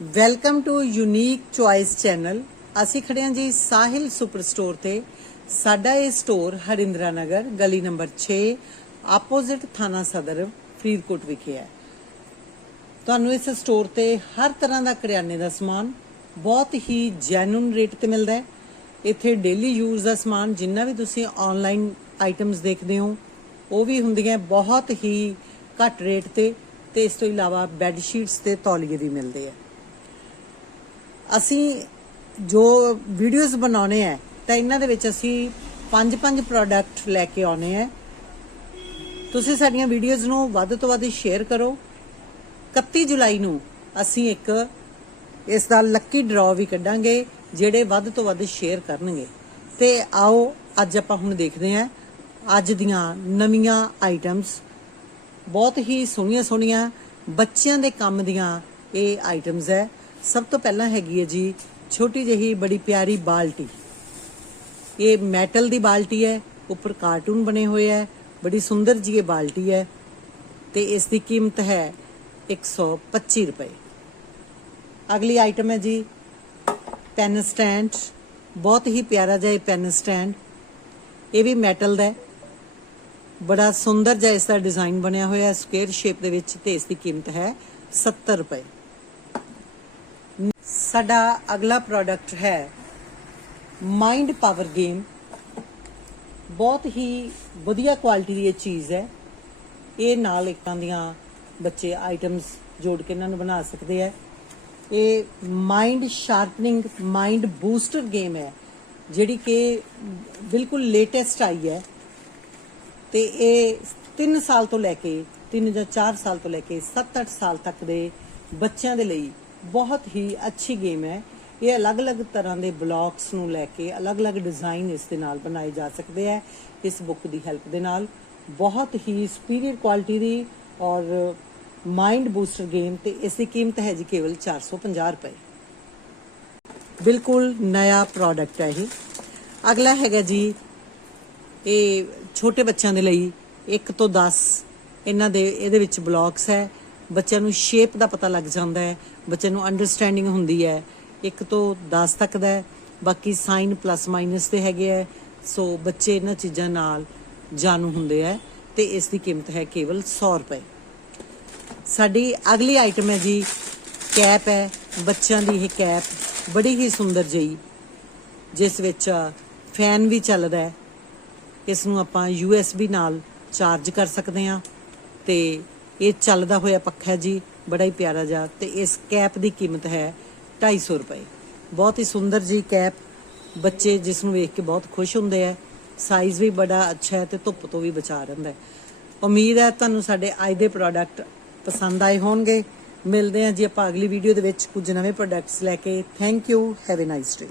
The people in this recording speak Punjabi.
Welcome to unique choice channel. ਅਸੀਂ ਖੜੇ ਹਾਂ ਜੀ ਸਾਹਿਲ ਸੁਪਰ ਸਟੋਰ ਤੇ। ਸਾਡਾ ਇਹ ਸਟੋਰ ਹਰਿੰਦਰਾ ਨਗਰ, ਗਲੀ ਨੰਬਰ 6 ਆਪੋਜ਼ਿਟ ਥਾਣਾ ਸਦਰ, ਫਰੀਦਕੋਟ ਵਿਖੇ ਹੈ। ਤੁਹਾਨੂੰ ਇਸ ਸਟੋਰ ਤੇ ਹਰ ਤਰ੍ਹਾਂ ਦਾ ਕਰਿਆਨੇ ਦਾ ਸਮਾਨ ਬਹੁਤ ਹੀ ਜੈਨੂਨ ਰੇਟ ਤੇ ਮਿਲਦਾ ਹੈ। ਇੱਥੇ ਡੇਲੀ ਯੂਜ਼ ਦਾ ਸਮਾਨ, ਜਿੰਨਾ ਵੀ ਤੁਸੀਂ ਆਨਲਾਈਨ ਆਈਟਮਸ ਦੇਖਦੇ ਹੋ, ਉਹ ਵੀ ਹੁੰਦੀਆਂ ਬਹੁਤ ਹੀ ਘੱਟ ਰੇਟ ਤੇ ਤੇ ਇਸ ਤੋਂ ਇਲਾਵਾ ਬੈੱਡ ਸ਼ੀਟਸ ਤੇ ਤੌਲੀਏ ਵੀ ਮਿਲਦੇ ਆ ਅਸੀਂ ਜੋ ਵੀਡੀਓਜ਼ ਬਣਾਉਨੇ ਆ ਤਾਂ ਇਹਨਾਂ ਦੇ ਵਿੱਚ ਅਸੀਂ ਪੰਜ ਪੰਜ ਪ੍ਰੋਡਕਟ ਲੈ ਕੇ ਆਉਨੇ ਆ ਤੁਸੀਂ ਸਾਡੀਆਂ ਵੀਡੀਓਜ਼ ਨੂੰ ਵੱਧ ਤੋਂ ਵੱਧ ਸ਼ੇਅਰ ਕਰੋ। 31 ਜੁਲਾਈ ਨੂੰ ਅਸੀਂ ਇੱਕ ਇਸ ਦਾ ਲੱਕੀ ਡਰਾਅ ਵੀ ਕੱਢਾਂਗੇ, ਜਿਹੜੇ ਵੱਧ ਤੋਂ ਵੱਧ ਸ਼ੇਅਰ ਕਰਨਗੇ। ਤੇ ਆਓ, ਅੱਜ ਆਪਾਂ ਹੁਣ ਦੇਖਦੇ ਹਾਂ, ਅੱਜ ਦੀਆਂ ਨਵੀਆਂ ਆਈਟਮਸ ਬਹੁਤ ਹੀ ਸੋਹਣੀਆਂ ਸੋਹਣੀਆਂ ਬੱਚਿਆਂ ਦੇ ਕੰਮ ਦੀਆਂ ਇਹ ਆਈਟਮਸ ਹੈ ਸਭ ਤੋਂ ਪਹਿਲਾਂ ਹੈਗੀ ਹੈ ਜੀ ਛੋਟੀ ਜਿਹੀ ਬੜੀ ਪਿਆਰੀ ਬਾਲਟੀ। ਇਹ ਮੈਟਲ ਦੀ ਬਾਲਟੀ ਹੈ, ਉੱਪਰ ਕਾਰਟੂਨ ਬਣੇ ਹੋਏ ਹੈ, ਬੜੀ ਸੁੰਦਰ ਜੀ ਇਹ ਬਾਲਟੀ ਹੈ ਤੇ ਇਸ ਦੀ ਕੀਮਤ ਹੈ 125 ਰੁਪਏ। ਅਗਲੀ ਆਈਟਮ ਹੈ ਜੀ ਪੈਨ ਸਟੈਂਡ, ਬਹੁਤ ਹੀ ਪਿਆਰਾ ਜਿਹਾ ਇਹ ਪੈਨ ਸਟੈਂਡ। ਇਹ ਵੀ ਮੈਟਲ ਦਾ ਹੈ। ਬੜਾ ਸੁੰਦਰ ਜਿਹਾ ਇਸ ਦਾ ਡਿਜ਼ਾਈਨ ਬਣਿਆ ਹੋਇਆ ਹੈ, ਸਕੁਅਰ ਸ਼ੇਪ ਦੇ ਵਿੱਚ ਤੇ ਇਸ ਦੀ ਕੀਮਤ ਹੈ 70 ਰੁਪਏ। ਸਾਡਾ ਅਗਲਾ ਪ੍ਰੋਡਕਟ ਹੈ ਮਾਈਂਡ ਪਾਵਰ ਗੇਮ ਬਹੁਤ ਹੀ ਵਧੀਆ ਕੁਆਲਿਟੀ ਦੀ ਇਹ ਚੀਜ਼ ਹੈ। ਇਹ ਨਾਲ ਇਕਾਂ ਦੀਆਂ ਬੱਚੇ ਆਈਟਮਸ ਜੋੜ ਕੇ ਇਹਨਾਂ ਨੂੰ ਬਣਾ ਸਕਦੇ ਆ ਇਹ mind sharpening mind booster game ਹੈ, ਜਿਹੜੀ ਕਿ ਬਿਲਕੁਲ ਲੇਟੈਸਟ ਆਈ ਹੈ। ਤੇ ਇਹ 3 ਸਾਲ ਤੋਂ ਲੈ ਕੇ 3 ਜਾਂ 4 ਸਾਲ ਤੋਂ ਲੈ ਕੇ 7-8 ਸਾਲ ਤੱਕ ਦੇ ਬੱਚਿਆਂ ਦੇ ਲਈ ਬਹੁਤ ਹੀ ਅੱਛੀ ਗੇਮ ਹੈ। ਇਹ ਅਲੱਗ-ਅਲੱਗ ਤਰ੍ਹਾਂ ਦੇ ਬਲੌਕਸ ਨੂੰ ਲੈ ਕੇ ਅਲੱਗ-ਅਲੱਗ ਡਿਜ਼ਾਈਨ ਇਸ ਦੇ ਨਾਲ ਬਣਾਏ ਜਾ ਸਕਦੇ ਹੈ, ਇਸ ਬੁੱਕ ਦੀ ਹੈਲਪ ਦੇ ਨਾਲ। ਬਹੁਤ ਹੀ ਸੁਪੀਰੀਅਰ ਕੁਆਲਿਟੀ ਦੀ ਔਰ ਮਾਈਂਡ ਬੂਸਟਰ ਗੇਮ ਤੇ ਇਸ ਦੀ ਕੀਮਤ ਹੈ ਜੀ ਕੇਵਲ 450 ਰੁਪਏ। ਬਿਲਕੁਲ ਨया ਪ੍ਰੋਡਕਟ ਹੈ ਇਹ। ਅਗਲਾ ਹੈਗਾ ਜੀ, ਇਹ ਛੋਟੇ ਬੱਚਿਆਂ ਦੇ ਲਈ 1 ਤੋਂ 10 ਇਹਨਾਂ ਦੇ, ਇਹਦੇ ਵਿੱਚ ਬਲੌਕਸ ਹੈ। ਬੱਚਿਆਂ ਨੂੰ ਸ਼ੇਪ ਦਾ ਪਤਾ ਲੱਗ ਜਾਂਦਾ ਹੈ, ਬੱਚਿਆਂ ਨੂੰ ਅੰਡਰਸਟੈਂਡਿੰਗ ਹੁੰਦੀ ਹੈ 1 ਤੋਂ 10 ਤੱਕ ਦਾ ਬਾਕੀ ਸਾਈਨ ਪਲੱਸ ਮਾਈਨਸ ਤੇ ਹੈਗੇ ਹੈ, ਸੋ ਬੱਚੇ ਇਹਨਾਂ ਚੀਜ਼ਾਂ ਨਾਲ ਜਾਣੂ ਹੁੰਦੇ ਹੈ ਤੇ ਇਸ ਦੀ ਕੀਮਤ ਹੈ ਕੇਵਲ 100 ਰੁਪਏ। ਸਾਡੀ ਅਗਲੀ ਆਈਟਮ ਹੈ ਜੀ ਕੈਪ ਹੈ, ਬੱਚਿਆਂ ਦੀ ਇਹ ਕੈਪ ਬੜੀ ਹੀ ਸੁੰਦਰ ਜਿਹੀ, ਜਿਸ ਵਿੱਚ ਫੈਨ ਵੀ ਚੱਲਦਾ ਹੈ, ਇਸ ਨੂੰ ਆਪਾਂ USB ਨਾਲ ਚਾਰਜ ਕਰ ਸਕਦੇ ਹਾਂ ਤੇ ਇਹ ਚੱਲਦਾ ਹੋਇਆ ਪੱਖਾ ਹੈ ਜੀ, ਬੜਾ ਹੀ ਪਿਆਰਾ ਜਿਹਾ ਤੇ ਇਸ ਕੈਪ ਦੀ ਕੀਮਤ ਹੈ 250 ਰੁਪਏ। ਬਹੁਤ ਹੀ ਸੁੰਦਰ ਜੀ ਕੈਪ। ਬੱਚੇ ਜਿਸ ਨੂੰ ਵੇਖ ਕੇ ਬਹੁਤ ਖੁਸ਼ ਹੁੰਦੇ ਆ। ਸਾਈਜ਼ ਵੀ ਬੜਾ ਅੱਛਾ ਹੈ ਤੇ ਧੁੱਪ ਤੋਂ ਵੀ ਬਚਾ ਰਹਿੰਦਾ ਹੈ। ਉਮੀਦ ਹੈ ਤੁਹਾਨੂੰ ਸਾਡੇ ਅੱਜ ਦੇ ਪ੍ਰੋਡਕਟ ਪਸੰਦ ਆਏ ਹੋਣਗੇ। ਮਿਲਦੇ ਹਾਂ ਜੀ ਆਪਾਂ ਅਗਲੀ ਵੀਡੀਓ ਦੇ ਵਿੱਚ ਕੁਝ ਨਵੇਂ ਪ੍ਰੋਡਕਟਸ ਲੈ ਕੇ। Thank you have a nice day